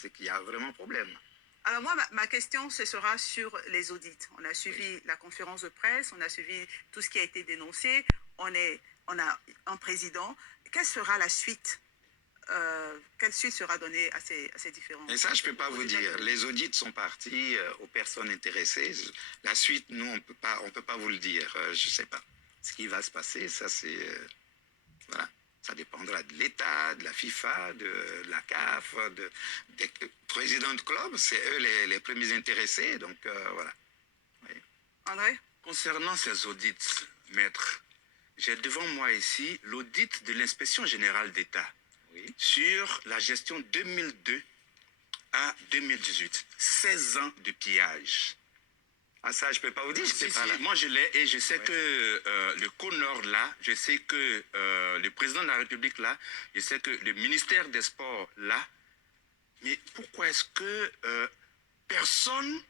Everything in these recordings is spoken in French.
c'est qu'il y a vraiment problème. Alors moi, ma question, ce sera sur les audits. On a suivi la conférence de presse, on a suivi tout ce qui a été dénoncé, on a un président. Quelle sera la suite quelle suite sera donnée à ces différents... Et ça, je ne peux pas vous dire. Les audits sont partis aux personnes intéressées. La suite, nous, on peut pas vous le dire. Je ne sais pas. Ce qui va se passer, ça, c'est... voilà. Ça dépendra de l'État, de la FIFA, de la CAF, des présidents de club. C'est eux les premiers intéressés. Donc, voilà. Oui. André? Concernant ces audits, maître, j'ai devant moi ici l'audit de l'inspection générale d'État sur la gestion 2002 à 2018. 16 ans de pillage. Ah ça, je ne peux pas vous dire, Moi, je l'ai et je sais que le CONOR là, je sais que le président de la République là, je sais que le ministère des Sports là, mais pourquoi est-ce que personne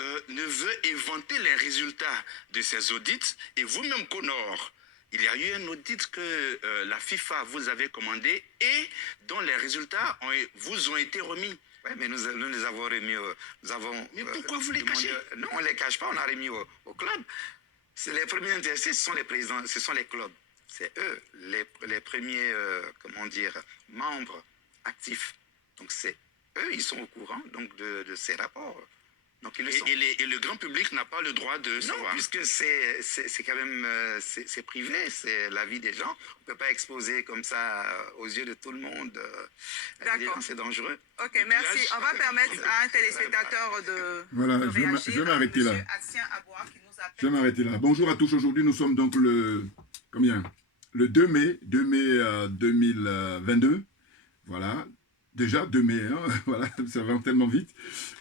ne veut inventer les résultats de ces audits? Et vous-même, CONOR, il y a eu un audit que la FIFA vous avait commandé et dont les résultats vous ont été remis. Oui, mais nous les avons remis mais pourquoi vous les cachez? Non, on ne les cache pas, on a remis au club. Les premiers intéressés, ce sont les présidents, ce sont les clubs. C'est eux, les premiers, membres actifs. Donc c'est eux, ils sont au courant donc, de ces rapports. Donc, et le grand public n'a pas le droit de savoir. Non, puisque c'est quand même c'est privé, c'est la vie des gens. On ne peut pas exposer comme ça aux yeux de tout le monde. D'accord. C'est dangereux. Ok, merci. On va permettre à un téléspectateur de réagir. Je vais m'arrêter là. Je vais m'arrêter là. Bonjour à tous. Aujourd'hui, nous sommes donc le 2 mai 2022. Voilà. Déjà 2 mai, hein, voilà, ça va tellement vite.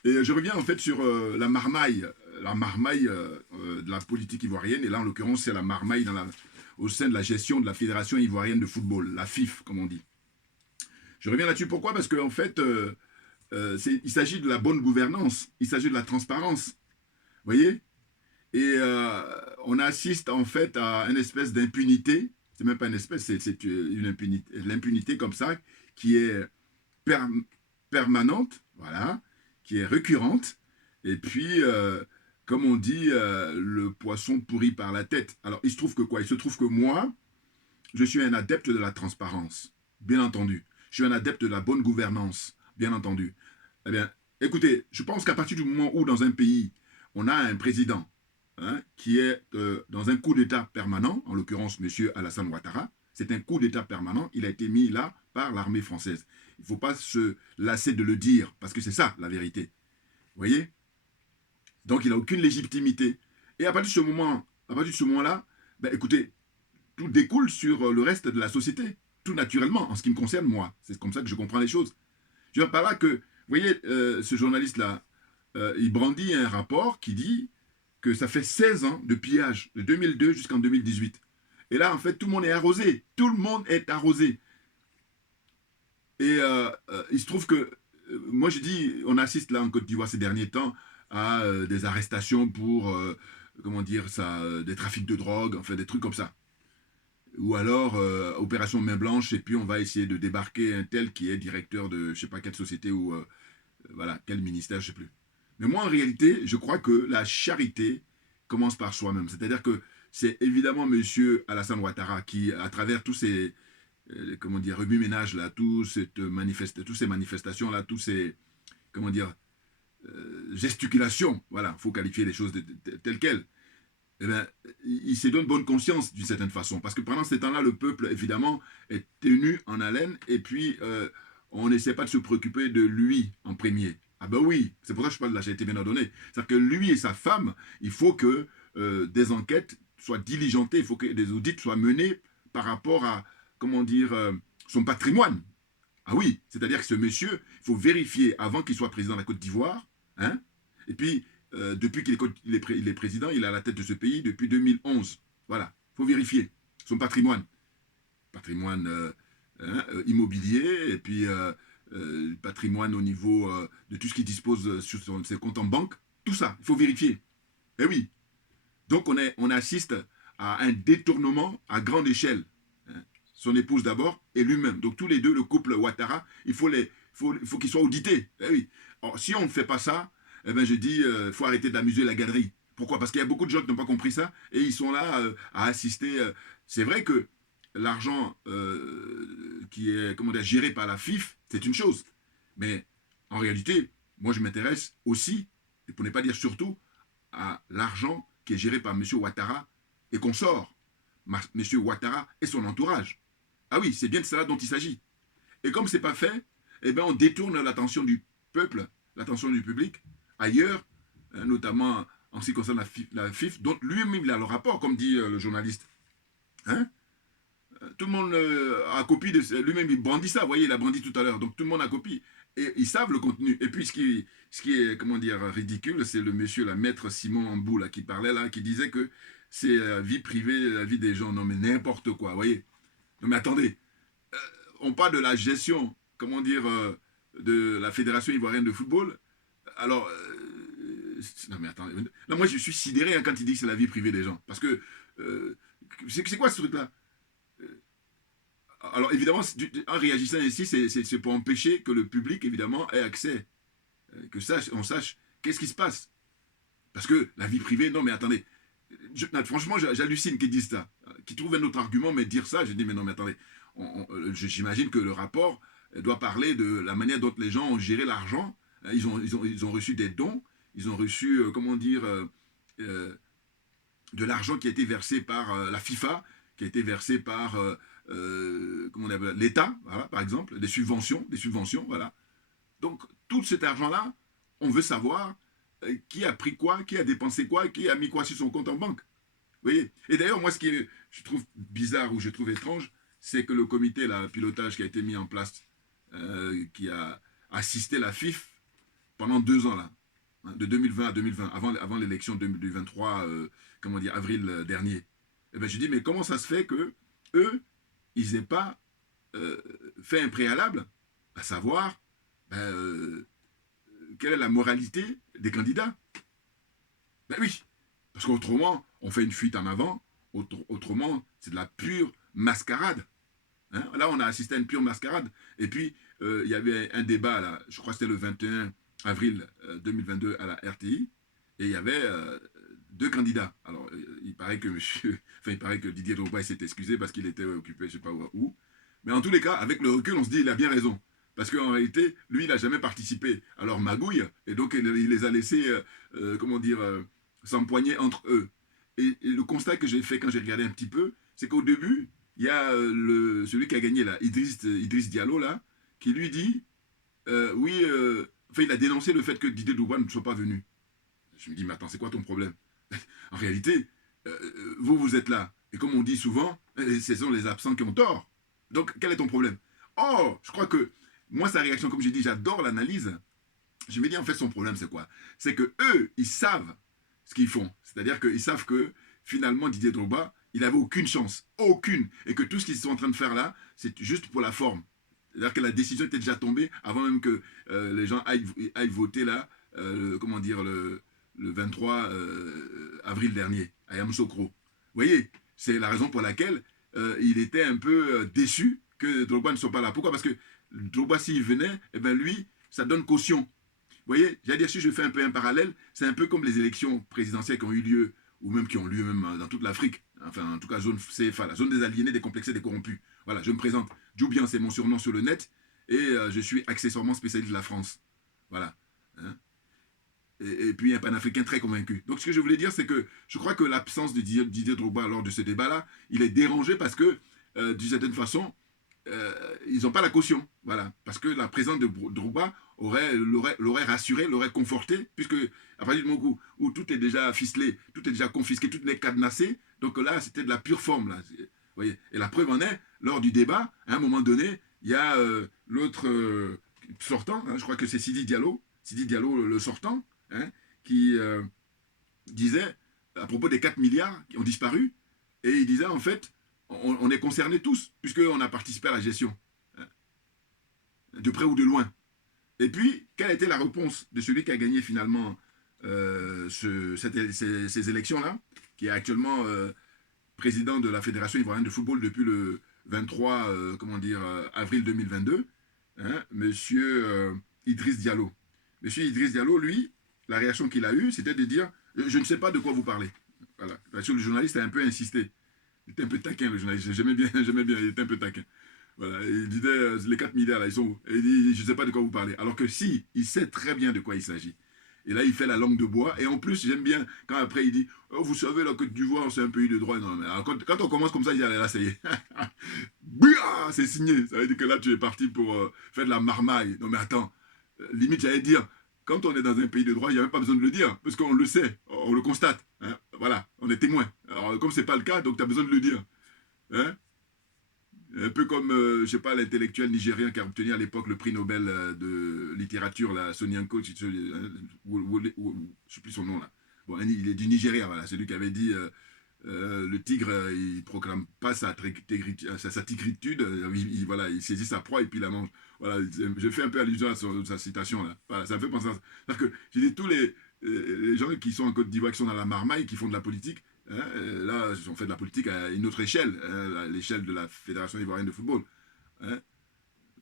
Et je reviens en fait sur la marmaille de la politique ivoirienne. Et là, en l'occurrence, c'est la marmaille au sein de la gestion de la Fédération ivoirienne de football, la FIF, comme on dit. Je reviens là-dessus. Pourquoi? Parce qu'en fait, il s'agit de la bonne gouvernance, il s'agit de la transparence. Vous voyez? Et on assiste en fait à une espèce d'impunité. C'est même pas une espèce, c'est une impunité, l'impunité comme ça, qui est permanente, voilà, qui est récurrente, et puis, comme on dit, le poisson pourrit par la tête. Alors, il se trouve que quoi? Il se trouve que moi, je suis un adepte de la transparence, bien entendu. Je suis un adepte de la bonne gouvernance, bien entendu. Eh bien, écoutez, je pense qu'à partir du moment où, dans un pays, on a un président qui est dans un coup d'État permanent, en l'occurrence, M. Alassane Ouattara, c'est un coup d'État permanent, il a été mis là par l'armée française. Il ne faut pas se lasser de le dire, parce que c'est ça, la vérité. Vous voyez? Donc, il n'a aucune légitimité. Et à partir de ce moment-là, ben, écoutez, tout découle sur le reste de la société, tout naturellement, en ce qui me concerne, moi. C'est comme ça que je comprends les choses. Je veux dire par là que, vous voyez, ce journaliste-là, il brandit un rapport qui dit que ça fait 16 ans de pillage, de 2002 jusqu'en 2018. Et là, en fait, tout le monde est arrosé. Tout le monde est arrosé. Et il se trouve que, moi je dis, on assiste là en Côte d'Ivoire ces derniers temps à des arrestations pour, des trafics de drogue, enfin des trucs comme ça. Ou alors, opération main blanche, et puis on va essayer de débarquer un tel qui est directeur de je ne sais pas quelle société ou voilà, quel ministère, je ne sais plus. Mais moi en réalité, je crois que la charité commence par soi-même. C'est-à-dire que c'est évidemment M. Alassane Ouattara qui, à travers tous ces remue-ménage là, toutes ces manifestations là, tous ces, gesticulations, voilà, il faut qualifier les choses telles quelles, eh bien, il s'est donné bonne conscience d'une certaine façon, parce que pendant ces temps-là, le peuple, évidemment, est tenu en haleine, et puis on n'essaie pas de se préoccuper de lui en premier. Ah ben oui, c'est pour ça que je parle de la charité bien ordonnée. C'est-à-dire que lui et sa femme, il faut que des enquêtes soient diligentées, il faut que des audits soient menés par rapport à son patrimoine. Ah oui, c'est-à-dire que ce monsieur, il faut vérifier avant qu'il soit président de la Côte d'Ivoire, hein, et puis, depuis qu'il est président, il est à la tête de ce pays depuis 2011. Voilà, il faut vérifier son patrimoine. Patrimoine immobilier, et puis patrimoine au niveau de tout ce qu'il dispose sur ses comptes en banque. Tout ça, il faut vérifier. Eh oui. Donc, on assiste à un détournement à grande échelle. Son épouse d'abord et lui-même. Donc tous les deux, le couple Ouattara, il faut les faut qu'il soit audité. Eh oui. Alors, si on ne fait pas ça, eh ben, je dis, faut arrêter d'amuser la galerie. Pourquoi? Parce qu'il y a beaucoup de gens qui n'ont pas compris ça et ils sont là à assister. C'est vrai que l'argent qui est comment dire, géré par la FIF, c'est une chose. Mais en réalité, moi je m'intéresse aussi, et pour ne pas dire surtout, à l'argent qui est géré par M. Ouattara et qu'on sort. M. Ouattara et son entourage. Ah oui, c'est bien de cela dont il s'agit. Et comme ce n'est pas fait, eh bien on détourne l'attention du peuple, l'attention du public, ailleurs, notamment en ce qui concerne la FIF, dont lui-même il a le rapport, comme dit le journaliste. Hein? Tout le monde a copie de lui-même, il brandit ça, vous voyez, il a brandi tout à l'heure, donc tout le monde a copie. Et ils savent le contenu. Et puis ce qui est, comment dire, ridicule, c'est le monsieur, la maître Simon Ambou, là, qui parlait, là, qui disait que c'est la vie privée, la vie des gens. Non, mais n'importe quoi, vous voyez. Non, mais attendez, on parle de la gestion, comment dire, de la Fédération ivoirienne de football. Alors, non, mais attendez, non, moi je suis sidéré hein, quand il dit que c'est la vie privée des gens. Parce que, c'est quoi ce truc-là? Alors évidemment, en réagissant ainsi, c'est pour empêcher que le public, évidemment, ait accès, on sache qu'est-ce qui se passe. Parce que la vie privée, non mais attendez, franchement j'hallucine qu'ils disent ça, qu'ils trouvent un autre argument, mais dire ça, je dis mais non mais attendez, j'imagine que le rapport doit parler de la manière dont les gens ont géré l'argent, ils ont reçu des dons, ils ont reçu, comment dire, de l'argent qui a été versé par la FIFA, qui a été versé par comment on appelle, l'État, voilà, par exemple, des subventions, voilà. Donc, tout cet argent-là, on veut savoir qui a pris quoi, qui a dépensé quoi, qui a mis quoi sur son compte en banque. Vous voyez? Et d'ailleurs, moi, ce qui est, je trouve bizarre ou je trouve étrange, c'est que le comité, le pilotage qui a été mis en place, qui a assisté la FIF pendant 2 ans, là, hein, de 2020 à 2020, avant l'élection de 2023, comment dire, avril dernier. Et ben, je dis, mais comment ça se fait que eux, ils n'aient pas fait un préalable, à savoir quelle est la moralité des candidats? Ben oui, parce qu'autrement, on fait une fuite en avant, autrement, c'est de la pure mascarade. Hein? Là, on a assisté à une pure mascarade. Et puis, il y avait un débat, là, je crois que c'était le 21 avril 2022 à la RTI, et il y avait 2 candidats. Alors, il paraît que Didier Drogba s'est excusé parce qu'il était occupé, je ne sais pas où. Mais en tous les cas, avec le recul, on se dit il a bien raison. Parce qu'en réalité, lui, il n'a jamais participé à leur magouille, et donc il les a laissés, comment dire, s'empoigner entre eux. Et le constat que j'ai fait quand j'ai regardé un petit peu, c'est qu'au début, il y a celui qui a gagné, là, Idriss Diallo, là, qui lui dit, oui, enfin, il a dénoncé le fait que Didier Drogba ne soit pas venu. Je me dis, mais attends, c'est quoi ton problème? En réalité, vous êtes là. Et comme on dit souvent, ce sont les absents qui ont tort. Donc, quel est ton problème? Oh, je crois que moi, sa réaction, comme j'ai dit, j'adore l'analyse. Je me dis, en fait, son problème, c'est quoi? C'est que eux, ils savent ce qu'ils font. C'est-à-dire qu'ils savent que, finalement, Didier Drogba, il n'avait aucune chance. Aucune. Et que tout ce qu'ils sont en train de faire là, c'est juste pour la forme. C'est-à-dire que la décision était déjà tombée avant même que les gens aillent voter là, comment dire, le 23 avril dernier, à Yamoussoukro. Vous voyez, c'est la raison pour laquelle il était un peu déçu que Drogba ne soit pas là. Pourquoi? Parce que Drogba, s'il venait, eh ben lui, ça donne caution. Vous voyez, j'allais dire, si je fais un peu un parallèle, c'est un peu comme les élections présidentielles qui ont eu lieu, ou même qui ont lieu même dans toute l'Afrique, enfin en tout cas zone CFA, la zone des aliénés, des complexés, des corrompus. Voilà, je me présente. Djoubian, c'est mon surnom sur le net, et je suis accessoirement spécialiste de la France. Voilà. Hein? Et puis un panafricain très convaincu. Donc ce que je voulais dire, c'est que je crois que l'absence de Didier Drogba lors de ce débat-là, il est dérangé parce que, d'une certaine façon, ils n'ont pas la caution. Voilà. Parce que la présence de Drogba l'aurait rassuré, l'aurait conforté, puisque à partir du moment où tout est déjà ficelé, tout est déjà confisqué, tout est cadenassé, donc là, c'était de la pure forme. Là. Vous voyez. Et la preuve en est, lors du débat, à un moment donné, il y a l'autre sortant, hein, je crois que c'est Sidi Diallo, le sortant, hein, qui disait, à propos des 4 milliards qui ont disparu, et il disait, en fait, on est concernés tous, puisqu'on a participé à la gestion, hein, de près ou de loin. Et puis, quelle a été la réponse de celui qui a gagné finalement ces élections-là, qui est actuellement président de la Fédération ivoirienne de football depuis le 23 avril 2022? hein, monsieur Idriss Diallo. Monsieur Idriss Diallo, lui, la réaction qu'il a eue, c'était de dire je ne sais pas de quoi vous parlez. Voilà. Parce que le journaliste a un peu insisté. Il était un peu taquin, le journaliste. J'aimais bien, il était un peu taquin. Voilà. Et il disait les 4 milliards, là, ils sont où? Et il dit je ne sais pas de quoi vous parlez. Alors que si, il sait très bien de quoi il s'agit. Et là, il fait la langue de bois. Et en plus, j'aime bien quand après il dit oh, vous savez, la Côte d'Ivoire, c'est un pays de droit. Non, mais alors, quand on commence comme ça, il dit allez, là, ça y est. C'est signé. Ça veut dire que là, tu es parti pour faire de la marmaille. Non, mais attends. Limite, j'allais dire quand on est dans un pays de droit, il n'y a même pas besoin de le dire, parce qu'on le sait, on le constate. Hein, voilà, on est témoin. Alors, comme ce n'est pas le cas, donc tu as besoin de le dire. Hein, un peu comme, je ne sais pas, l'intellectuel nigérien qui a obtenu à l'époque le prix Nobel de littérature, là, Sonyanko, je ne sais plus son nom, là. Bon, il est du Nigeria, voilà, c'est lui qui avait dit le tigre, il proclame pas sa tigritude, voilà, il saisit sa proie et puis il la mange. Voilà, je fais un peu allusion à sa citation là. Voilà, ça me fait penser à ça. C'est-à-dire que j'ai dit tous les gens qui sont en Côte d'Ivoire, qui sont dans la marmaille, qui font de la politique, hein, là, on fait de la politique à une autre échelle, hein, à l'échelle de la Fédération ivoirienne de football. Hein.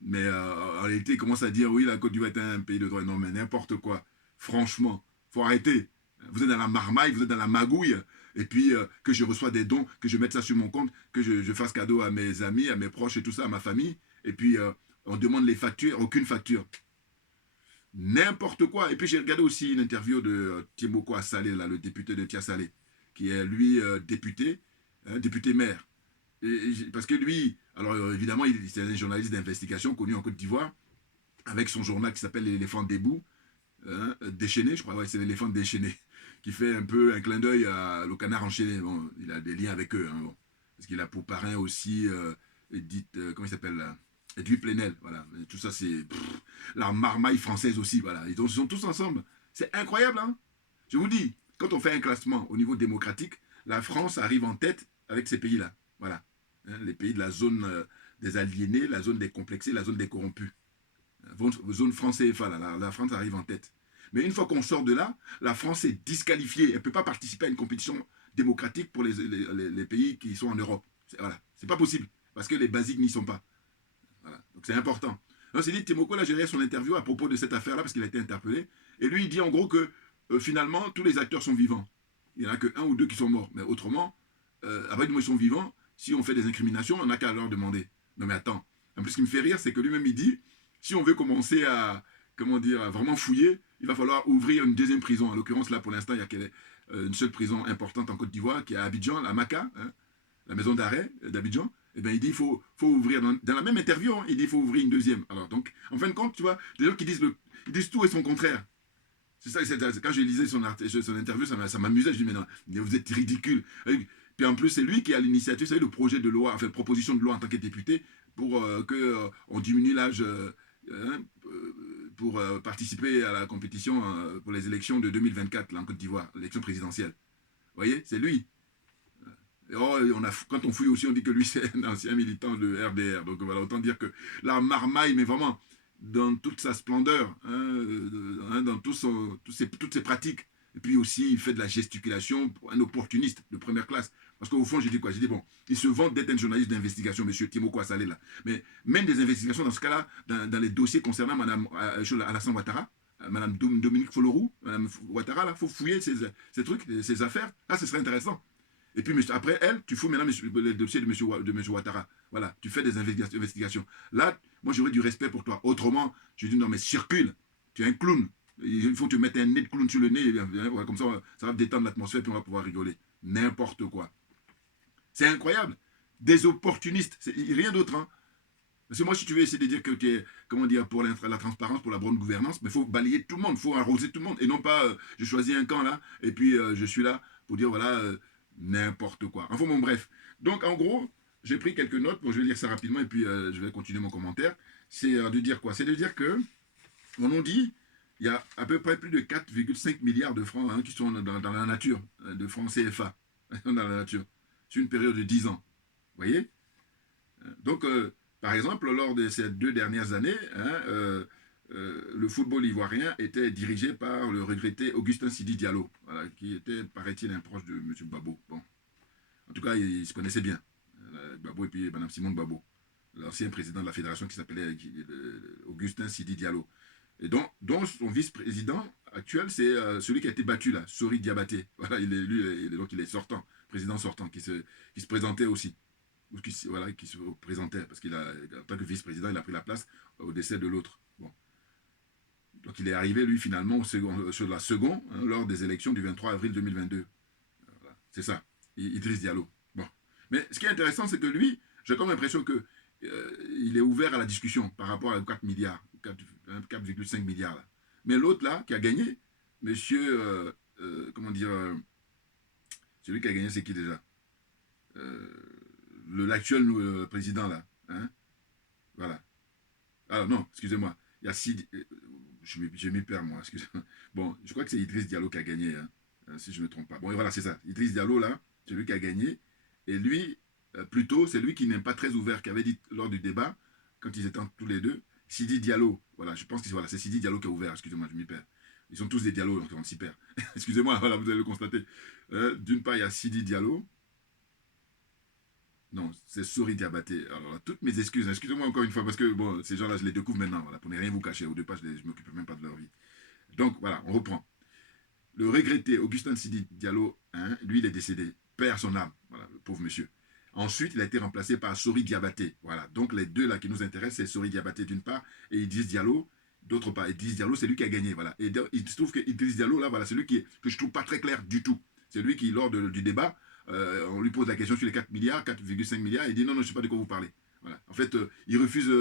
Mais en réalité, ils commencent à dire oui, la Côte d'Ivoire est un pays de droit. Non, mais n'importe quoi. Franchement, faut arrêter. Vous êtes dans la marmaille, vous êtes dans la magouille. Et puis que je reçois des dons, que je mette ça sur mon compte, que je fasse cadeau à mes amis, à mes proches et tout ça, à ma famille. Et puis on demande les factures, aucune facture. N'importe quoi. Et puis j'ai regardé aussi une interview de Tiemoko Assalé, là, le député de Tiasalé, qui est lui député, député maire. Parce que lui, alors évidemment, c'est un journaliste d'investigation connu en Côte d'Ivoire, avec son journal qui s'appelle L'éléphant debout, déchaîné, je crois, ouais, c'est l'éléphant déchaîné, qui fait un peu un clin d'œil au canard enchaîné. Bon, il a des liens avec eux, hein, bon. Parce qu'il a pour parrain aussi Edith, comment il s'appelle là, Edwy Plenel, voilà. Tout ça, c'est la marmaille française aussi, voilà. Ils sont tous ensemble. C'est incroyable, hein. Je vous dis, quand on fait un classement au niveau démocratique, la France arrive en tête avec ces pays-là, voilà. Hein, les pays de la zone des aliénés, la zone des complexés, la zone des corrompus. Zone France CFA, là, la France arrive en tête. Mais une fois qu'on sort de là, la France est disqualifiée. Elle ne peut pas participer à une compétition démocratique pour les pays qui sont en Europe. Voilà, c'est pas possible, parce que les basiques n'y sont pas. Voilà. Donc c'est important. Donc c'est dit, Tiemoko, là, j'ai regardé son interview à propos de cette affaire-là, parce qu'il a été interpellé. Et lui, il dit en gros que finalement, tous les acteurs sont vivants. Il n'y en a que 1 ou 2 qui sont morts. Mais autrement, après, ils sont vivants. Si on fait des incriminations, on n'a qu'à leur demander. Non mais attends. En plus, ce qui me fait rire, c'est que lui-même, il dit, si on veut commencer à, comment dire, à vraiment fouiller, il va falloir ouvrir une deuxième prison. En l'occurrence, là, pour l'instant, il y a une seule prison importante en Côte d'Ivoire, qui est à Abidjan, la MACA, hein, la maison d'arrêt d'Abidjan. Eh bien, il dit qu'il faut ouvrir, dans la même interview, hein, il dit qu'il faut ouvrir une deuxième. Alors, donc, en fin de compte, tu vois, des gens qui disent, ils disent tout et son contraire. C'est ça, quand je lisais son interview, ça m'amusait. Je dis, mais non, vous êtes ridicule. Puis en plus, c'est lui qui a l'initiative, c'est le projet de loi, enfin, proposition de loi en tant que député, pour qu'on diminue l'âge pour participer à la compétition pour les élections de 2024, là, en Côte d'Ivoire, l'élection présidentielle. Vous voyez, c'est lui. Oh, quand on fouille aussi, on dit que lui, c'est un ancien militant de RDR. Donc voilà, autant dire que la marmaille, mais vraiment, dans toute sa splendeur, hein, dans toutes ses pratiques. Et puis aussi, il fait de la gesticulation, un opportuniste de première classe. Parce qu'au fond, j'ai dit quoi? J'ai dit, bon, il se vante d'être un journaliste d'investigation, monsieur Tiemoko Assalé, là. Mais même des investigations, dans ce cas-là, dans les dossiers concernant Mme Alassane Ouattara, Mme Dominique Folorou, Mme Ouattara, là, il faut fouiller ces trucs, ces affaires. Là, ce serait intéressant. Et puis après, elle, tu fous maintenant le dossier de M. Ouattara. Voilà, tu fais des investigations. Là, moi, j'aurais du respect pour toi. Autrement, je dis non, mais circule. Tu es un clown. Il faut te mettre un nez de clown sur le nez. Comme ça, ça va détendre l'atmosphère, puis on va pouvoir rigoler. N'importe quoi. C'est incroyable. Des opportunistes. Rien d'autre. Hein. Parce que moi, si tu veux essayer de dire que tu es, comment dire, pour la transparence, pour la bonne gouvernance, mais il faut balayer tout le monde, il faut arroser tout le monde. Et non pas, je choisis un camp là, et puis je suis là pour dire, voilà, n'importe quoi. Enfin bon, bref. Donc, en gros, j'ai pris quelques notes, bon, je vais lire ça rapidement, et puis je vais continuer mon commentaire. C'est de dire quoi? C'est de dire que, on nous dit, il y a à peu près plus de 4,5 milliards de francs qui sont dans la nature, de francs CFA, dans la nature, sur une période de 10 ans. Vous voyez? Donc, par exemple, lors de ces 2 dernières années, le football ivoirien était dirigé par le regretté Augustin Sidi Diallo, voilà, qui était, paraît-il, un proche de M. Gbagbo. Bon. En tout cas, ils se connaissaient bien, Gbagbo et puis Mme Simone Gbagbo. l'ancien président de la fédération qui s'appelait Augustin Sidi Diallo. Et dont son vice-président actuel, c'est celui qui a été battu là, Sori Diabaté. Voilà, donc il est sortant, président sortant, qui se présentait aussi. Ou qui se présentait, parce en tant que vice-président, il a pris la place au décès de l'autre. Bon. Donc il est arrivé, lui, finalement, sur la seconde, hein, lors des élections du 23 avril 2022. Voilà. C'est ça, Idriss Diallo. Bon. Mais ce qui est intéressant, c'est que lui, j'ai comme l'impression que il est ouvert à la discussion par rapport à 4 milliards, 4,5 milliards. Là. Mais l'autre, là, qui a gagné, monsieur, comment dire, celui qui a gagné, c'est qui déjà l'actuel président, là. Hein. Voilà. Alors, non, excusez-moi. Il y a Sidi... je m'y perds, moi, excusez-moi. Bon, je crois que c'est Idriss Diallo qui a gagné, hein, si je ne me trompe pas. Bon, et voilà, c'est ça. Idriss Diallo, là, c'est lui qui a gagné. Et lui, plutôt, c'est lui qui n'est pas très ouvert, qui avait dit lors du débat, quand ils étaient tous les deux, Sidi Diallo. Voilà, je pense que c'est Sidi Diallo qui a ouvert, excusez-moi, je m'y perds. Ils sont tous des Diallo, donc on s'y perd. Excusez-moi, voilà, vous allez le constater. D'une part, il y a Sidi Diallo. Non, c'est Sori Diabaté. Alors, toutes mes excuses, excusez-moi encore une fois, parce que bon, ces gens-là, je les découvre maintenant, voilà, pour ne rien vous cacher. Au départ, je ne m'occupe même pas de leur vie. Donc, voilà, on reprend. Le regretté Augustin Sidi Diallo, hein, lui, il est décédé. Père son âme, voilà, le pauvre monsieur. Ensuite, il a été remplacé par Sori Diabaté. Voilà, donc les deux là qui nous intéressent, c'est Sori Diabaté d'une part et Idriss Diallo d'autre part. Idriss Diallo, c'est lui qui a gagné, voilà. Et il se trouve que Idriss Diallo, là, voilà, c'est lui que je trouve pas très clair du tout. C'est lui qui, lors du débat, on lui pose la question sur les 4 milliards, 4,5 milliards, et il dit non, non, je ne sais pas de quoi vous parlez. Voilà. En fait, il refuse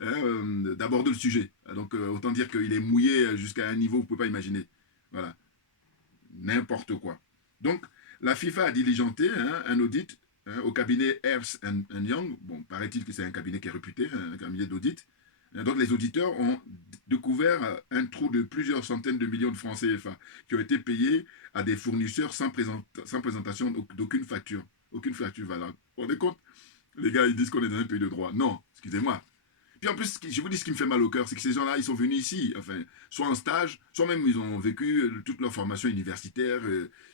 d'aborder le sujet. Donc, autant dire qu'il est mouillé jusqu'à un niveau que vous ne pouvez pas imaginer. Voilà. N'importe quoi. Donc, la FIFA a diligenté un audit au cabinet Ernst Young. Bon, paraît-il que c'est un cabinet qui est réputé, un cabinet d'audit. Donc, les auditeurs ont découvert un trou de plusieurs centaines de millions de francs CFA qui ont été payés à des fournisseurs sans présentation d'aucune facture. Aucune facture valable. Vous vous rendez compte? Les gars, ils disent qu'on est dans un pays de droit. Non, excusez-moi. Puis en plus, je vous dis ce qui me fait mal au cœur, c'est que ces gens-là, ils sont venus ici, enfin, soit en stage, soit même ils ont vécu toute leur formation universitaire,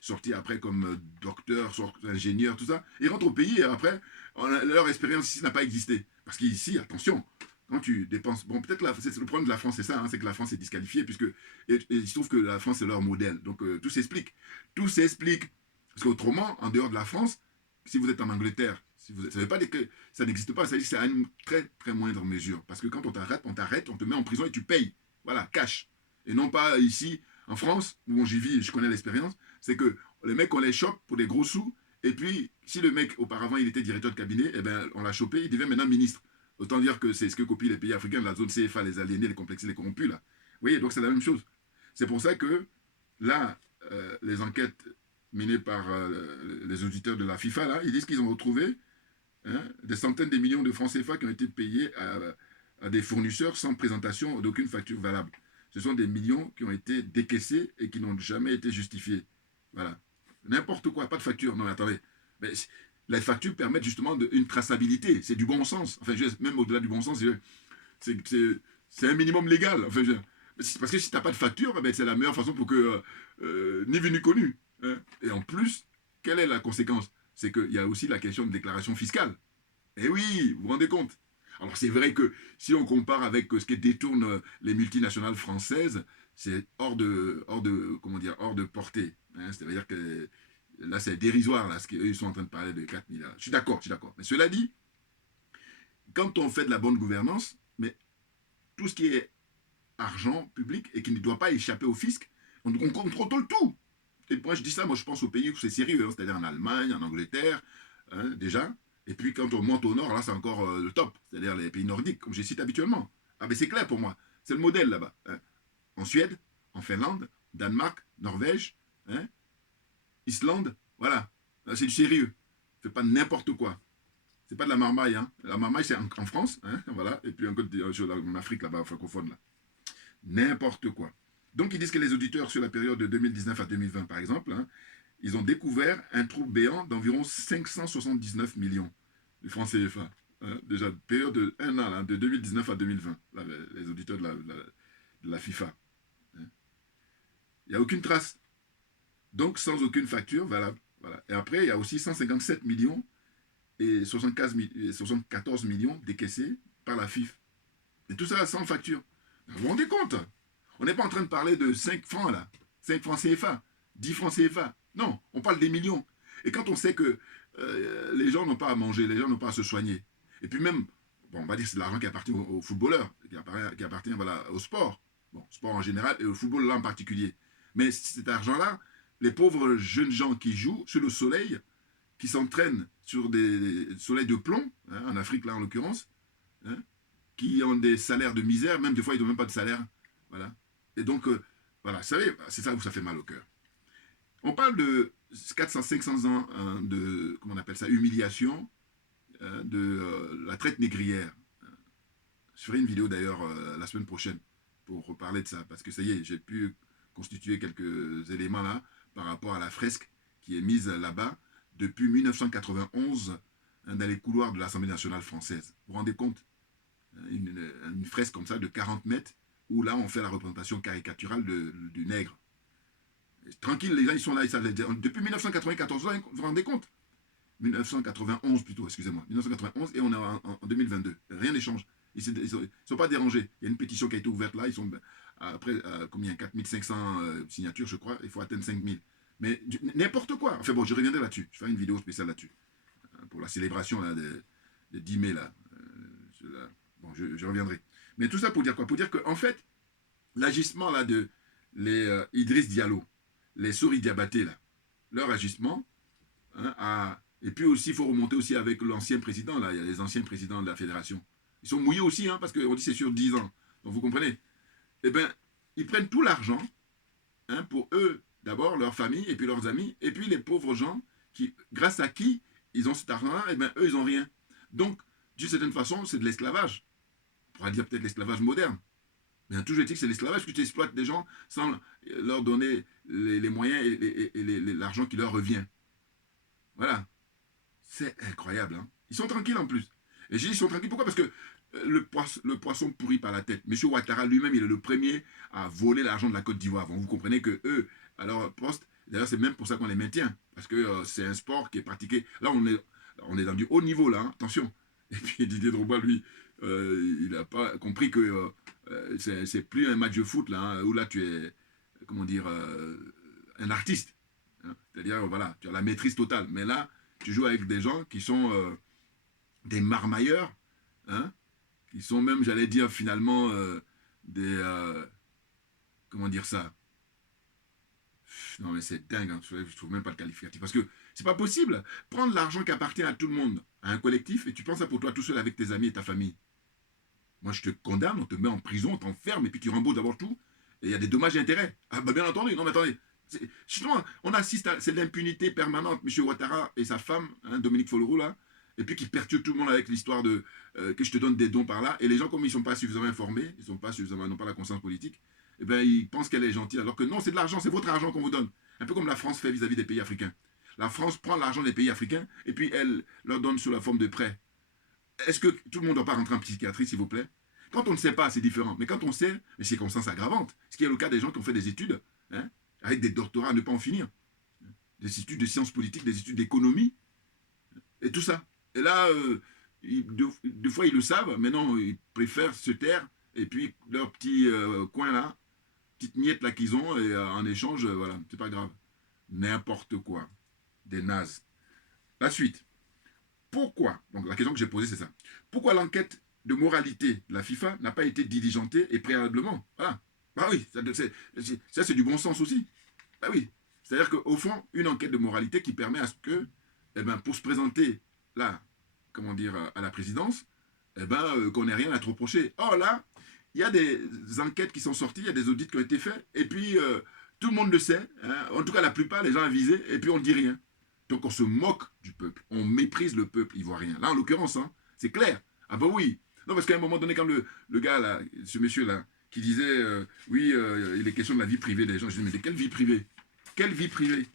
sortis après comme docteurs, soit ingénieurs, tout ça. Ils rentrent au pays et après, leur expérience ici n'a pas existé. Parce qu'ici, attention, quand tu dépenses... Bon, peut-être le problème de la France, c'est ça, hein, c'est que la France est disqualifiée, puisque et il se trouve que la France, c'est leur modèle. Donc, tout s'explique. Tout s'explique. Parce qu'autrement, en dehors de la France, si vous êtes en Angleterre, ça ne veut pas dire que ça n'existe pas, ça dit que c'est à une très, très moindre mesure. Parce que quand on t'arrête, on te met en prison et tu payes. Voilà, cash. Et non pas ici, en France, où j'y vis, je connais l'expérience, c'est que les mecs, on les chope pour des gros sous, et puis, si le mec, auparavant, il était directeur de cabinet, eh ben, on l'a chopé, il devient maintenant ministre. Autant dire que c'est ce que copient les pays africains de la zone CFA, les aliénés, les complexés, les corrompus, là. Vous voyez, donc c'est la même chose. C'est pour ça que, là, les enquêtes menées par les auditeurs de la FIFA, là, ils disent qu'ils ont retrouvé des centaines de millions de francs CFA qui ont été payés à des fournisseurs sans présentation d'aucune facture valable. Ce sont des millions qui ont été décaissés et qui n'ont jamais été justifiés. Voilà. N'importe quoi, pas de facture. Non, mais attendez. Mais les factures permettent justement une traçabilité. C'est du bon sens. Enfin, même au-delà du bon sens, c'est un minimum légal. Enfin, parce que si tu n'as pas de facture, ben, c'est la meilleure façon pour que ni vu ni connu. Hein. Et en plus, quelle est la conséquence? C'est qu'il y a aussi la question de déclaration fiscale. Eh oui, vous vous rendez compte? Alors c'est vrai que si on compare avec ce qui détourne les multinationales françaises, c'est hors de portée. Hein. C'est-à-dire que là, c'est dérisoire, là, ce qu'ils sont en train de parler de 4 milliards. Je suis d'accord. Mais cela dit, quand on fait de la bonne gouvernance, mais tout ce qui est argent public et qui ne doit pas échapper au fisc, on contrôle tout. Et moi, je dis ça, moi, je pense aux pays où c'est sérieux, hein, c'est-à-dire en Allemagne, en Angleterre, hein, déjà. Et puis, quand on monte au nord, là, c'est encore le top, c'est-à-dire les pays nordiques, comme je cite habituellement. Ah, mais c'est clair pour moi. C'est le modèle là-bas. Hein. En Suède, en Finlande, Danemark, Norvège, hein, Islande, voilà. C'est du sérieux. C'est pas n'importe quoi. C'est pas de la marmaille. Hein. La marmaille, c'est en France, hein, voilà. Et puis en Afrique, là-bas, francophone, là. N'importe quoi. Donc, ils disent que les auditeurs, sur la période de 2019 à 2020, par exemple, hein, ils ont découvert un trou béant d'environ 579 millions de francs CFA. Hein, déjà, période de 1 an, là, de 2019 à 2020, là, les auditeurs de la FIFA. Hein. Il n'y a aucune trace. Donc, sans aucune facture valable. Voilà. Et après, il y a aussi 157 millions et 74 millions décaissés par la FIF. Et tout ça sans facture. Vous vous rendez compte? On n'est pas en train de parler de 5 francs là, 5 francs CFA, 10 francs CFA. Non, on parle des millions. Et quand on sait que les gens n'ont pas à manger, les gens n'ont pas à se soigner, et puis même, bon, on va dire que c'est de l'argent qui appartient aux footballeurs, qui appartient voilà, au sport, bon, sport en général et au football là en particulier. Mais cet argent-là, les pauvres jeunes gens qui jouent sur le soleil, qui s'entraînent sur des soleils de plomb, hein, en Afrique là en l'occurrence, hein, qui ont des salaires de misère, même des fois ils n'ont même pas de salaire. Voilà. Et donc, voilà, vous savez, c'est ça où ça fait mal au cœur. On parle de 400-500 ans de, comment on appelle ça, humiliation de la traite négrière. Je ferai une vidéo d'ailleurs la semaine prochaine pour reparler de ça, parce que ça y est, j'ai pu constituer quelques éléments là par rapport à la fresque qui est mise là-bas depuis 1991 dans les couloirs de l'Assemblée nationale française. Vous vous rendez compte? Une fresque comme ça de 40 mètres où là on fait la représentation caricaturale du nègre. Tranquille, les gens ils sont là, ils savent dire. Depuis 1994, vous vous rendez compte? 1991 plutôt, excusez-moi. 1991 et on est en 2022. Rien n'échange. Ils ne sont pas dérangés. Il y a une pétition qui a été ouverte là. Ils sont après combien 4500 signatures, je crois. Il faut atteindre 5000. Mais n'importe quoi. Enfin bon, je reviendrai là-dessus. Je ferai une vidéo spéciale là-dessus. Pour la célébration là, de 10 mai là. Bon, je reviendrai. Mais tout ça pour dire quoi? Pour dire qu'en fait, l'agissement là de les Idriss Diallo, les Sori Diabaté là, leur agissement, hein, et puis aussi, il faut remonter aussi avec l'ancien président, là, il y a les anciens présidents de la fédération. Ils sont mouillés aussi, hein, parce qu'on dit c'est sur 10 ans. Donc vous comprenez? Eh bien, ils prennent tout l'argent, hein, pour eux, d'abord, leur famille, et puis leurs amis, et puis les pauvres gens, qui, grâce à qui ils ont cet argent-là, eh bien, eux, ils n'ont rien. Donc, d'une certaine façon, c'est de l'esclavage. On pourra dire peut-être l'esclavage moderne. Mais toujours est-il que c'est l'esclavage, que tu exploites des gens sans leur donner les moyens et l'argent qui leur revient. Voilà. C'est incroyable. Hein. Ils sont tranquilles en plus. Et je dis ils sont tranquilles. Pourquoi? Parce que le poisson pourrit par la tête. Monsieur Ouattara lui-même, il est le premier à voler l'argent de la Côte d'Ivoire. Bon, vous comprenez que eux, à leur poste, d'ailleurs, c'est même pour ça qu'on les maintient. Parce que c'est un sport qui est pratiqué. Là, on est dans du haut niveau, là. Hein. Attention. Et puis Didier Drogba, lui, il n'a pas compris que c'est plus un match de foot, là, hein, où là, tu es, comment dire, un artiste. Hein. C'est-à-dire, voilà, tu as la maîtrise totale. Mais là, tu joues avec des gens qui sont des marmailleurs, hein, qui sont même, j'allais dire, finalement, des... comment dire ça? Non, mais c'est dingue, hein, je ne trouve même pas le qualificatif. Parce que c'est pas possible. Prendre l'argent qui appartient à tout le monde, à un collectif, et tu prends ça pour toi tout seul avec tes amis et ta famille. Moi, je te condamne, on te met en prison, on t'enferme, et puis tu rembourses d'abord tout, et il y a des dommages et intérêts. Ah, bah bien entendu, non, mais attendez. Justement, on assiste à c'est l'impunité permanente, M. Ouattara et sa femme, hein, Dominique Follerou, là, et puis qui perturbe tout le monde avec l'histoire de que je te donne des dons par là, et les gens, comme ils ne sont pas suffisamment informés, ils n'ont pas la conscience politique, eh bien, ils pensent qu'elle est gentille, alors que non, c'est de l'argent, c'est votre argent qu'on vous donne. Un peu comme la France fait vis-à-vis des pays africains. La France prend l'argent des pays africains, et puis elle leur donne sous la forme de prêts. Est-ce que tout le monde ne doit pas rentrer en psychiatrie, s'il vous plaît? Quand on ne sait pas, c'est différent. Mais quand on sait, les circonstances aggravantes, ce qui est le cas des gens qui ont fait des études, hein, avec des doctorats à ne pas en finir, des études de sciences politiques, des études d'économie, et tout ça. Et là, deux fois ils le savent, mais non, ils préfèrent se taire, et puis leur petit coin là, petite miette là qu'ils ont, et en échange, voilà, c'est pas grave. N'importe quoi. Des nazes. La suite. Pourquoi? Donc la question que j'ai posée, c'est ça. Pourquoi l'enquête de moralité de la FIFA n'a pas été diligentée et préalablement? Voilà. Bah oui, ça c'est du bon sens aussi. Bah oui. C'est-à-dire qu'au fond, une enquête de moralité qui permet à ce que, eh ben, pour se présenter là, comment dire, à la présidence, eh ben, qu'on n'ait rien à te reprocher. Or là, il y a des enquêtes qui sont sorties, il y a des audits qui ont été faits, et puis tout le monde le sait, hein, en tout cas la plupart, les gens avisés, et puis on ne dit rien. Donc on se moque du peuple, on méprise le peuple ivoirien. Là, en l'occurrence, hein, c'est clair. Ah bah oui. Non, parce qu'à un moment donné, quand le gars, là, ce monsieur-là, qui disait, oui, il est question de la vie privée des gens, je dis, mais de quelle vie privée? Quelle vie privée?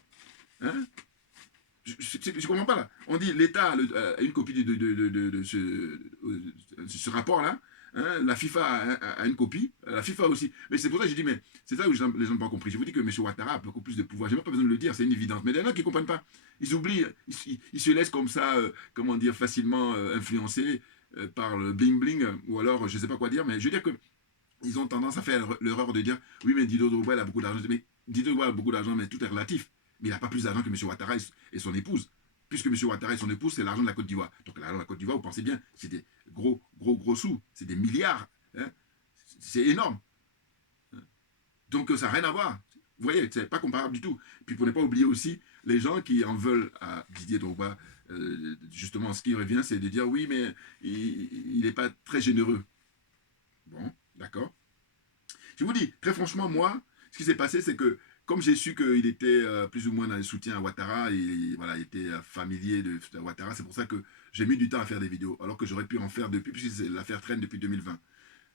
Hein? Je ne comprends pas, là. On dit, l'État a une copie de ce rapport-là, Hein, la FIFA a une copie, la FIFA aussi. Mais c'est pour ça que je dis, mais c'est ça où les gens n'ont pas compris. Je vous dis que M. Ouattara a beaucoup plus de pouvoir. Je n'ai même pas besoin de le dire, c'est une évidence. Mais il y en a qui ne comprennent pas. Ils oublient, ils se laissent comme ça, comment dire, facilement influencer par le bling-bling, ou alors je ne sais pas quoi dire, mais je veux dire que ils ont tendance à faire l'erreur de dire, oui, mais Didier Drogba, il a beaucoup d'argent. Mais Didier Drogba a beaucoup d'argent, mais tout est relatif. Mais il n'a pas plus d'argent que M. Ouattara et son épouse. Puisque M. Ouattara et son épouse, c'est l'argent de la Côte d'Ivoire. Donc l'argent de la Côte d'Ivoire, vous pensez bien, c'est des gros sous. C'est des milliards. Hein. C'est énorme. Donc ça n'a rien à voir. Vous voyez, c'est pas comparable du tout. Puis pour ne pas oublier aussi, les gens qui en veulent à Didier Drogba, justement, ce qui revient, c'est de dire, oui, mais il n'est pas très généreux. Bon, d'accord. Je vous dis, très franchement, moi, ce qui s'est passé, c'est que comme j'ai su qu'il était plus ou moins dans le soutien à Ouattara, et voilà, il était familier de Ouattara, c'est pour ça que j'ai mis du temps à faire des vidéos, alors que j'aurais pu en faire depuis, puisque l'affaire traîne depuis 2020.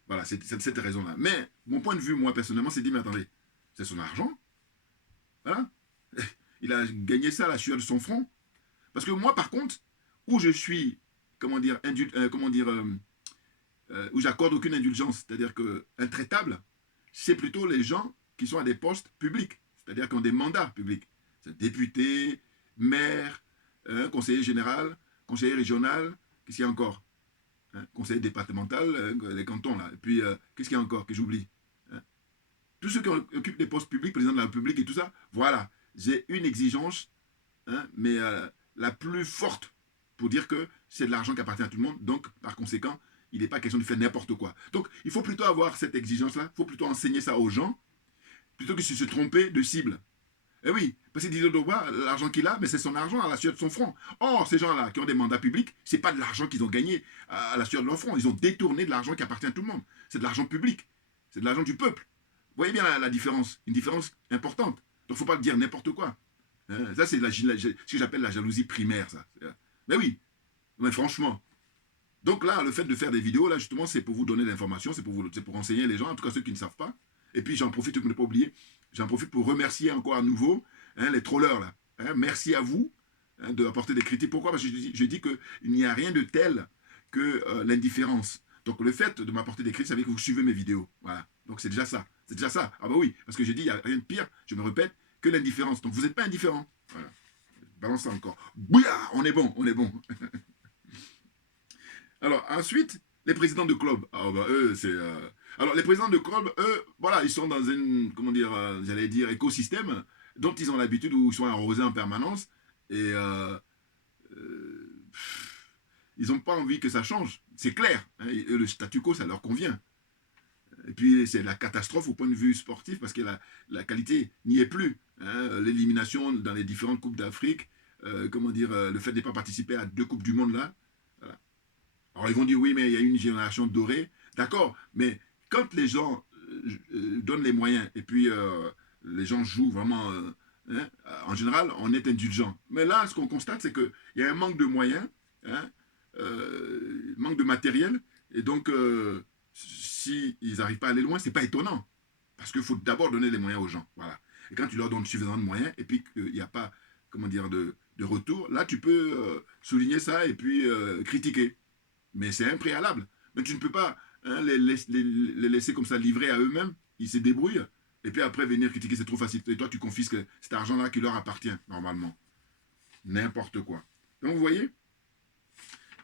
Voilà, c'est cette raison-là. Mais mon point de vue, moi, personnellement, c'est dit, mais attendez, c'est son argent. Voilà. Il a gagné ça à la sueur de son front. Parce que moi, par contre, où je suis, comment dire, où j'accorde aucune indulgence, c'est-à-dire que intraitable, c'est plutôt les gens qui sont à des postes publics, c'est-à-dire qui ont des mandats publics. C'est député, maire, conseiller général, conseiller régional, qu'est-ce qu'il y a encore, conseiller départemental, les cantons là. Et puis, qu'est-ce qu'il y a encore que j'oublie, tous ceux qui occupent des postes publics, président de la République et tout ça, voilà, j'ai une exigence, mais la plus forte pour dire que c'est de l'argent qui appartient à tout le monde, donc par conséquent, il n'est pas question de faire n'importe quoi. Donc, il faut plutôt avoir cette exigence-là, il faut plutôt enseigner ça aux gens, plutôt que de se tromper de cible. Eh oui, parce que Didier Drogba, l'argent qu'il a, mais c'est son argent à la sueur de son front. Or, ces gens-là qui ont des mandats publics, c'est pas de l'argent qu'ils ont gagné à la sueur de leur front. Ils ont détourné de l'argent qui appartient à tout le monde. C'est de l'argent public. C'est de l'argent du peuple. Vous voyez bien la différence. Une différence importante. Donc, il ne faut pas dire n'importe quoi. Ça, c'est ce que j'appelle la jalousie primaire, ça. Mais oui, mais franchement. Donc là, le fait de faire des vidéos, là, justement, c'est pour vous donner l'information, c'est pour enseigner les gens, en tout cas ceux qui ne savent pas. Et puis, j'en profite, pour ne pas oublier, j'en profite pour remercier encore à nouveau les trollers, là. Merci à vous d'apporter des critiques. Pourquoi? Parce que je dis qu'il n'y a rien de tel que l'indifférence. Donc, le fait de m'apporter des critiques, ça veut dire que vous suivez mes vidéos. Voilà. Donc, c'est déjà ça. C'est déjà ça. Ah bah oui, parce que j'ai dit, il n'y a rien de pire, je me répète, que l'indifférence. Donc, vous n'êtes pas indifférent. Voilà. Balance ça encore. Bouya, on est bon, on est bon. Alors, ensuite, les présidents de club. Ah bah eux, c'est... Alors, les présidents de club, eux, voilà, ils sont dans une, comment dire, j'allais dire, écosystème dont ils ont l'habitude, où ils sont arrosés en permanence. Et ils n'ont pas envie que ça change. C'est clair. Hein, et le statu quo, ça leur convient. Et puis, c'est la catastrophe au point de vue sportif, parce que la qualité n'y est plus. Hein, l'élimination dans les différentes Coupes d'Afrique, comment dire, le fait de ne pas participer à 2 Coupes du Monde, là. Voilà. Alors, ils vont dire, oui, mais il y a une génération dorée. D'accord, mais quand les gens donnent les moyens, et puis les gens jouent vraiment... en général, on est indulgent. Mais là, ce qu'on constate, c'est qu'il y a un manque de moyens, manque de matériel, et donc, s'ils n'arrivent pas à aller loin, c'est pas étonnant. Parce qu'il faut d'abord donner les moyens aux gens. Voilà. Et quand tu leur donnes suffisamment de moyens, et puis qu'il n'y a pas, comment dire, de retour, là, tu peux souligner ça et puis critiquer. Mais c'est un préalable. Mais tu ne peux pas les laisser comme ça livrer à eux-mêmes, ils se débrouillent, et puis après venir critiquer, c'est trop facile. Et toi, tu confisques cet argent-là qui leur appartient, normalement. N'importe quoi. Donc, vous voyez?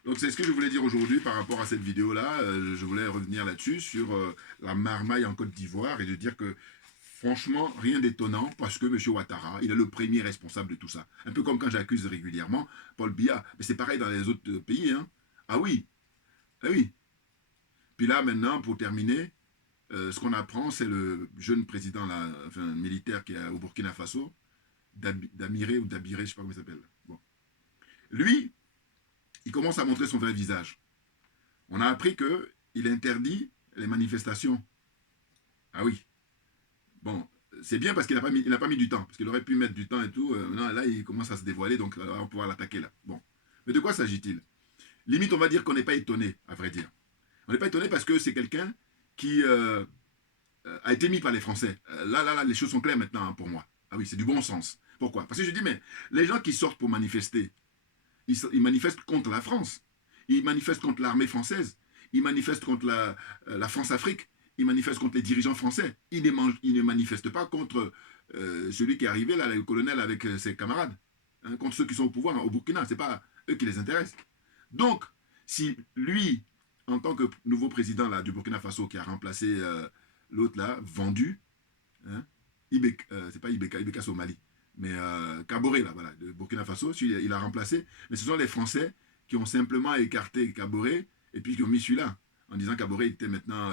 Donc, c'est ce que je voulais dire aujourd'hui par rapport à cette vidéo-là. Je voulais revenir là-dessus, sur la marmaille en Côte d'Ivoire, et de dire que, franchement, rien d'étonnant, parce que M. Ouattara, il est le premier responsable de tout ça. Un peu comme quand j'accuse régulièrement Paul Biya. Mais c'est pareil dans les autres pays, hein. Ah oui. Ah oui. Puis là, maintenant, pour terminer, ce qu'on apprend, c'est le jeune président là, enfin, militaire qui est au Burkina Faso, Damiré ou Dabiré, je ne sais pas comment il s'appelle. Bon. Lui, il commence à montrer son vrai visage. On a appris qu'il interdit les manifestations. Ah oui. Bon, c'est bien parce qu'il n'a pas mis du temps, parce qu'il aurait pu mettre du temps et tout. Non, là, il commence à se dévoiler, donc on va pouvoir l'attaquer là. Bon. Mais de quoi s'agit-il? Limite, on va dire qu'on n'est pas étonné, à vrai dire. On n'est pas étonné parce que c'est quelqu'un qui a été mis par les Français. Là, les choses sont claires maintenant, hein, pour moi. Ah oui, c'est du bon sens. Pourquoi? Parce que je dis, mais les gens qui sortent pour manifester, ils manifestent contre la France. Ils manifestent contre l'armée française. ils manifestent contre la France-Afrique, ils manifestent contre les dirigeants français. Ils ne manifestent pas contre celui qui est arrivé, là, le colonel avec ses camarades, hein, contre ceux qui sont au pouvoir au Burkina. Ce n'est pas eux qui les intéressent. Donc, si lui, en tant que nouveau président là, du Burkina Faso, qui a remplacé l'autre là, vendu, hein, c'est pas Ibeka, Ibeka c'est au Mali, mais Kaboré, là, voilà, de Burkina Faso, il a remplacé, mais ce sont les Français qui ont simplement écarté Kaboré et puis qui ont mis celui-là, en disant que Kaboré était maintenant,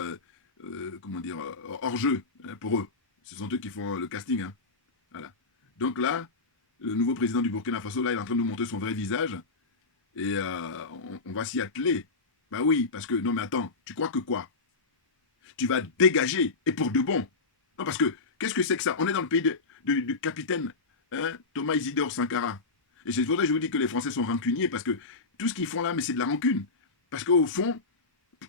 comment dire, hors jeu, hein, pour eux. Ce sont eux qui font le casting, hein. Voilà. Donc là, le nouveau président du Burkina Faso, là, il est en train de nous montrer son vrai visage, et on va s'y atteler. Bah oui, parce que, non mais attends, tu crois que quoi? Tu vas dégager, et pour de bon. Non, parce que, qu'est-ce que c'est que ça? On est dans le pays du capitaine, hein, Thomas Isidore Sankara. Et c'est pour ça que je vous dis que les Français sont rancuniers, parce que tout ce qu'ils font là, mais c'est de la rancune. Parce qu'au fond,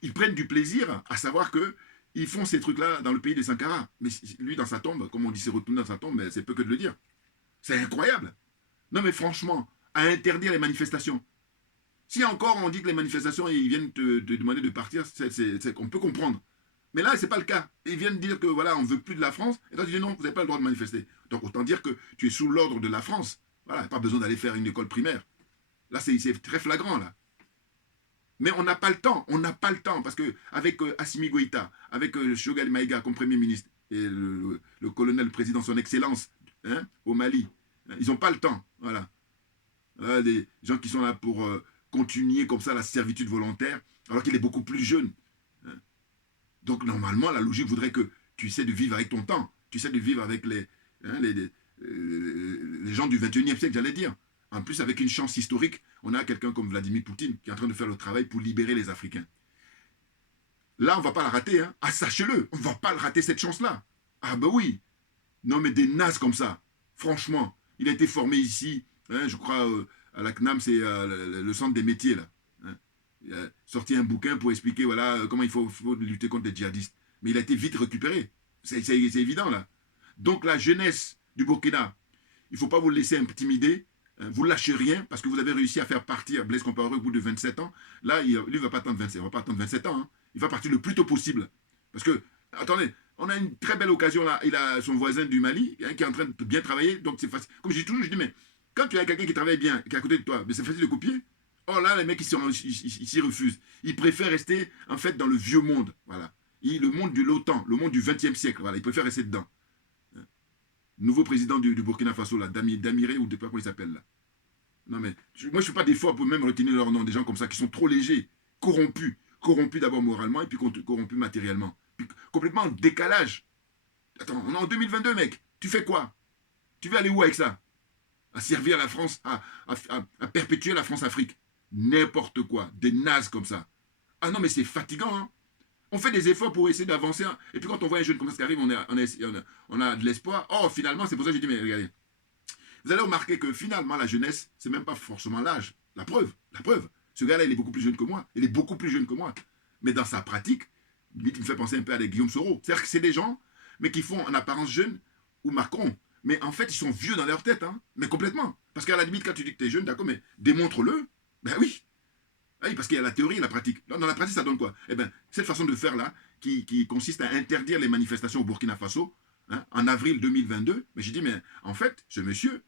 ils prennent du plaisir à savoir que ils font ces trucs-là dans le pays de Sankara. Mais lui, dans sa tombe, comme on dit, s'est retourné dans sa tombe, mais c'est peu que de le dire. C'est incroyable. Non mais franchement, à interdire les manifestations. Si encore on dit que les manifestations, ils viennent te demander de partir, on peut comprendre. Mais là, ce n'est pas le cas. Ils viennent dire que voilà, on ne veut plus de la France. Et toi, tu dis non, vous n'avez pas le droit de manifester. Donc autant dire que tu es sous l'ordre de la France. Voilà, pas besoin d'aller faire une école primaire. Là, c'est très flagrant, là. Mais on n'a pas le temps. On n'a pas le temps. Parce qu'avec Assimi Goïta, avec Choguel Maïga comme Premier ministre, et le colonel président, son excellence, hein, au Mali, hein, ils n'ont pas le temps. Voilà. Les gens qui sont là pour continuer comme ça la servitude volontaire, alors qu'il est beaucoup plus jeune. Hein. Donc normalement, la logique voudrait que tu essaies de vivre avec ton temps. Tu essaies de vivre avec les gens du 21e siècle, j'allais dire. En plus, avec une chance historique, on a quelqu'un comme Vladimir Poutine qui est en train de faire le travail pour libérer les Africains. Là, on ne va pas la rater. Hein. Ah, sachez-le, on ne va pas le rater, cette chance-là. Ah ben oui. Non, mais des nazes comme ça. Franchement, il a été formé ici, hein, je crois, à la CNAM, c'est le centre des métiers, là. Hein. Il a sorti un bouquin pour expliquer, voilà, comment il faut lutter contre les djihadistes. Mais il a été vite récupéré. C'est évident, là. Donc, la jeunesse du Burkina, il ne faut pas vous laisser intimider. Vous ne lâchez rien parce que vous avez réussi à faire partir Blaise Compaoré au bout de 27 ans. Là, lui, il ne va pas attendre 27, il va pas attendre 27 ans. Hein. Il va partir le plus tôt possible. Parce que, attendez, on a une très belle occasion là. Il a son voisin du Mali hein, qui est en train de bien travailler. Donc, c'est facile. Comme je dis toujours, je dis, mais quand tu as quelqu'un qui travaille bien, qui est à côté de toi, c'est facile de copier. Oh là, les mecs, ils s'y refusent. Ils préfèrent rester, en fait, dans le vieux monde. Voilà. Le monde de l'OTAN, le monde du 20e siècle. Voilà. Ils préfèrent rester dedans. Nouveau président du Burkina Faso, là, Damiré, ou je ne sais pas comment il s'appelle, là. Non, mais moi, je ne fais pas d'effort pour même retenir leur nom, des gens comme ça, qui sont trop légers, corrompus. Corrompus d'abord moralement, et puis corrompus matériellement. Puis, complètement en décalage. Attends, on est en 2022, mec. Tu fais quoi? Tu veux aller où avec ça? À servir la France, à perpétuer la France-Afrique. N'importe quoi. Des nazes comme ça. Ah non, mais c'est fatigant, hein. On fait des efforts pour essayer d'avancer. Hein. Et puis quand on voit un jeune comme ça qui arrive, on a de l'espoir. Oh, finalement, c'est pour ça que j'ai dit, mais regardez. Vous allez remarquer que finalement, la jeunesse, c'est même pas forcément l'âge. La preuve. Ce gars-là, il est beaucoup plus jeune que moi. Il est beaucoup plus jeune que moi. Mais dans sa pratique, il me fait penser un peu à des Guillaume Soro. C'est-à-dire que c'est des gens, mais qui font en apparence jeunes ou Macron. Mais en fait, ils sont vieux dans leur tête. Hein. Mais complètement. Parce qu'à la limite, quand tu dis que tu es jeune, d'accord, mais démontre-le. Ben oui. Oui, parce qu'il y a la théorie et la pratique. Dans la pratique, ça donne quoi? Eh bien, cette façon de faire là, qui consiste à interdire les manifestations au Burkina Faso, hein, en avril 2022, mais j'ai dit, mais en fait, ce monsieur,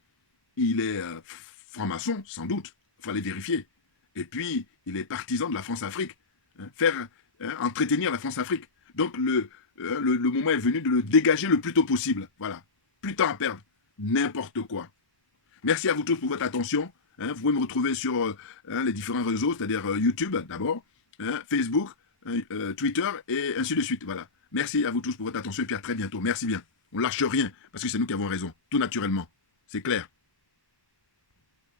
il est franc-maçon, sans doute. Il faut aller vérifier. Et puis, il est partisan de la France-Afrique. Hein, entretenir la France-Afrique. Donc, le moment est venu de le dégager le plus tôt possible. Voilà. Plus de temps à perdre. N'importe quoi. Merci à vous tous pour votre attention. Hein, vous pouvez me retrouver sur les différents réseaux, c'est-à-dire YouTube d'abord, hein, Facebook, Twitter et ainsi de suite. Voilà. Merci à vous tous pour votre attention et puis à très bientôt. Merci bien. On ne lâche rien parce que c'est nous qui avons raison, tout naturellement. C'est clair.